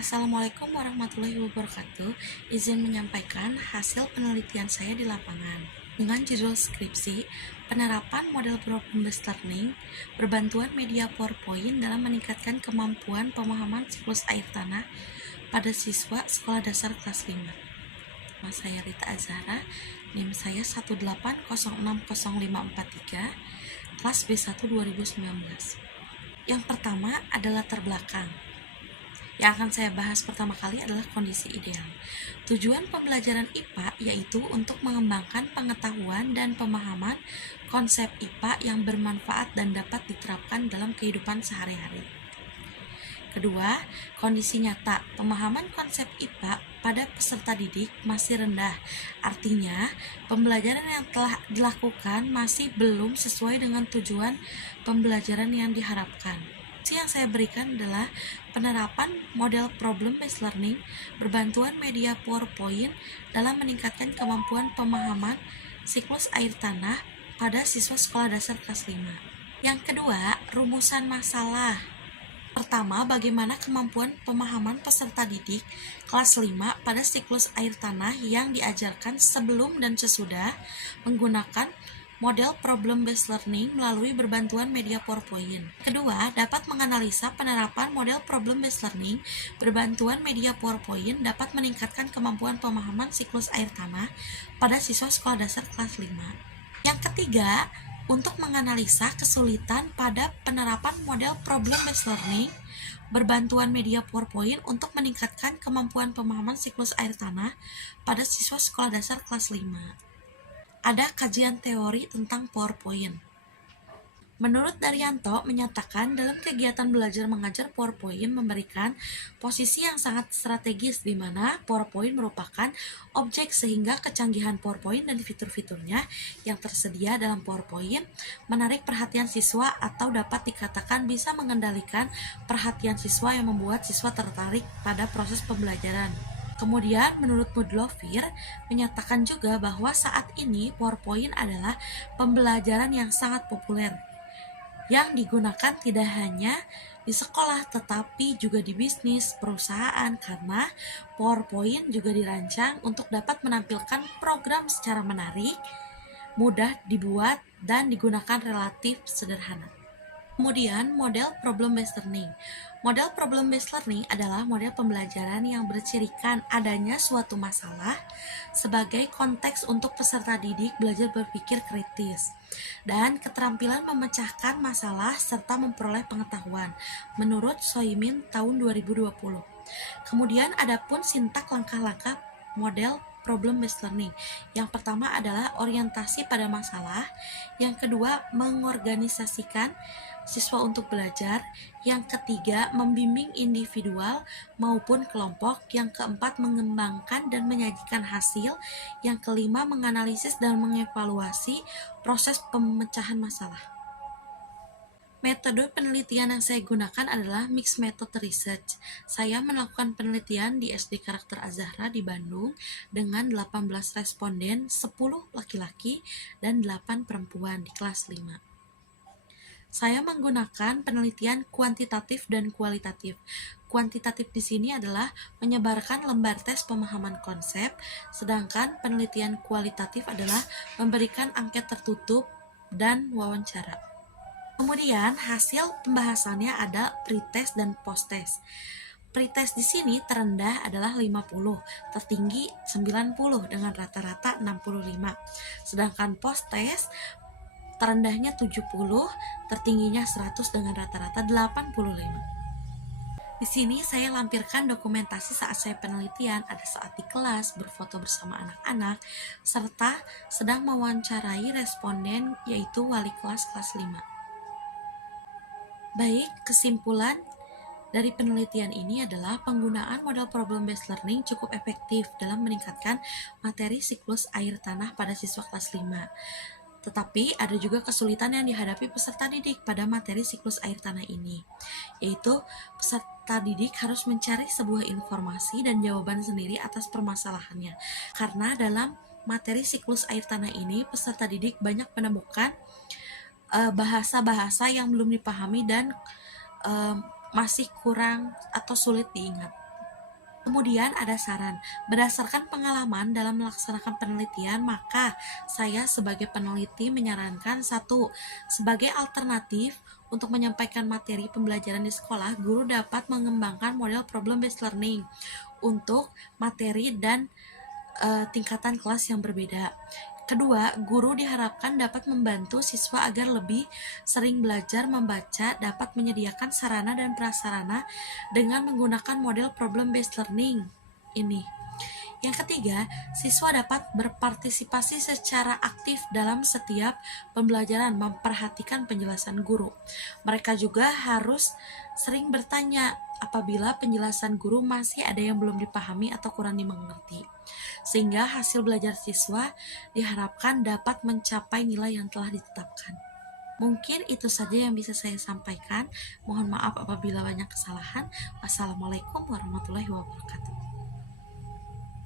Assalamualaikum warahmatullahi wabarakatuh. Izin menyampaikan hasil penelitian saya di lapangan dengan judul skripsi penerapan model problem-based learning berbantuan media PowerPoint dalam meningkatkan kemampuan pemahaman siklus air tanah pada siswa sekolah dasar kelas 5. Nama saya Rita Azhara, NIM saya 180600543, kelas B1 2019. Yang pertama adalah latar belakang. Yang akan saya bahas pertama kali adalah kondisi ideal. Tujuan pembelajaran IPA yaitu untuk mengembangkan pengetahuan dan pemahaman konsep IPA yang bermanfaat dan dapat diterapkan dalam kehidupan sehari-hari. Kedua, kondisi nyata. Pemahaman konsep IPA pada peserta didik masih rendah. Artinya, pembelajaran yang telah dilakukan masih belum sesuai dengan tujuan pembelajaran yang diharapkan. Yang saya berikan adalah penerapan model problem-based learning berbantuan media PowerPoint dalam meningkatkan kemampuan pemahaman siklus air tanah pada siswa sekolah dasar kelas 5. Yang kedua, rumusan masalah. Pertama, bagaimana kemampuan pemahaman peserta didik kelas 5 pada siklus air tanah yang diajarkan sebelum dan sesudah menggunakan model problem-based learning melalui berbantuan media PowerPoint. Kedua, dapat menganalisa penerapan model problem-based learning berbantuan media PowerPoint dapat meningkatkan kemampuan pemahaman siklus air tanah pada siswa sekolah dasar kelas 5. Yang ketiga, untuk menganalisa kesulitan pada penerapan model problem-based learning berbantuan media PowerPoint untuk meningkatkan kemampuan pemahaman siklus air tanah pada siswa sekolah dasar kelas 5. Ada kajian teori tentang PowerPoint. Menurut Daryanto menyatakan dalam kegiatan belajar mengajar PowerPoint memberikan posisi yang sangat strategis di mana PowerPoint merupakan objek sehingga kecanggihan PowerPoint dan fitur-fiturnya yang tersedia dalam PowerPoint menarik perhatian siswa atau dapat dikatakan bisa mengendalikan perhatian siswa yang membuat siswa tertarik pada proses pembelajaran. Kemudian, menurut Mudlovir, menyatakan juga bahwa saat ini PowerPoint adalah pembelajaran yang sangat populer, yang digunakan tidak hanya di sekolah tetapi juga di bisnis, perusahaan, karena PowerPoint juga dirancang untuk dapat menampilkan program secara menarik, mudah dibuat, dan digunakan relatif sederhana. Kemudian, model problem-based learning. Model problem-based learning adalah model pembelajaran yang bercirikan adanya suatu masalah sebagai konteks untuk peserta didik belajar berpikir kritis dan keterampilan memecahkan masalah serta memperoleh pengetahuan menurut Soimin tahun 2020. Kemudian ada pun sintak langkah-langkah model problem-based learning. Yang pertama adalah orientasi pada masalah, yang kedua mengorganisasikan siswa untuk belajar, yang ketiga membimbing individual maupun kelompok, yang keempat mengembangkan dan menyajikan hasil, yang kelima menganalisis dan mengevaluasi proses pemecahan masalah. Metode penelitian yang saya gunakan adalah mixed method research. Saya melakukan penelitian di SD Karakter Azhara di Bandung dengan 18 responden, 10 laki-laki dan 8 perempuan di kelas 5. Saya menggunakan penelitian kuantitatif dan kualitatif. Kuantitatif di sini adalah menyebarkan lembar tes pemahaman konsep, sedangkan penelitian kualitatif adalah memberikan angket tertutup dan wawancara. Kemudian hasil pembahasannya ada pretest dan posttest. Pretest di sini terendah adalah 50, tertinggi 90 dengan rata-rata 65. Sedangkan posttest terendahnya 70, tertingginya 100 dengan rata-rata 85. Di sini saya lampirkan dokumentasi saat saya penelitian, ada saat di kelas berfoto bersama anak-anak, serta sedang mewawancarai responden yaitu wali kelas 5. Baik, kesimpulan dari penelitian ini adalah penggunaan model problem-based learning cukup efektif dalam meningkatkan materi siklus air tanah pada siswa kelas 5. Tetapi ada juga kesulitan yang dihadapi peserta didik pada materi siklus air tanah ini, yaitu peserta didik harus mencari sebuah informasi dan jawaban sendiri atas permasalahannya. Karena dalam materi siklus air tanah ini, peserta didik banyak menemukan bahasa-bahasa yang belum dipahami dan masih kurang atau sulit diingat. Kemudian ada saran, berdasarkan pengalaman dalam melaksanakan penelitian, maka saya sebagai peneliti menyarankan satu, sebagai alternatif untuk menyampaikan materi pembelajaran di sekolah, guru dapat mengembangkan model problem based learning untuk materi dan tingkatan kelas yang berbeda. Kedua, guru diharapkan dapat membantu siswa agar lebih sering belajar membaca, dapat menyediakan sarana dan prasarana dengan menggunakan model problem based learning ini. Yang ketiga, siswa dapat berpartisipasi secara aktif dalam setiap pembelajaran, memperhatikan penjelasan guru. Mereka juga harus sering bertanya apabila penjelasan guru masih ada yang belum dipahami atau kurang dimengerti, sehingga hasil belajar siswa diharapkan dapat mencapai nilai yang telah ditetapkan. Mungkin itu saja yang bisa saya sampaikan. Mohon maaf apabila banyak kesalahan. Wassalamualaikum warahmatullahi wabarakatuh.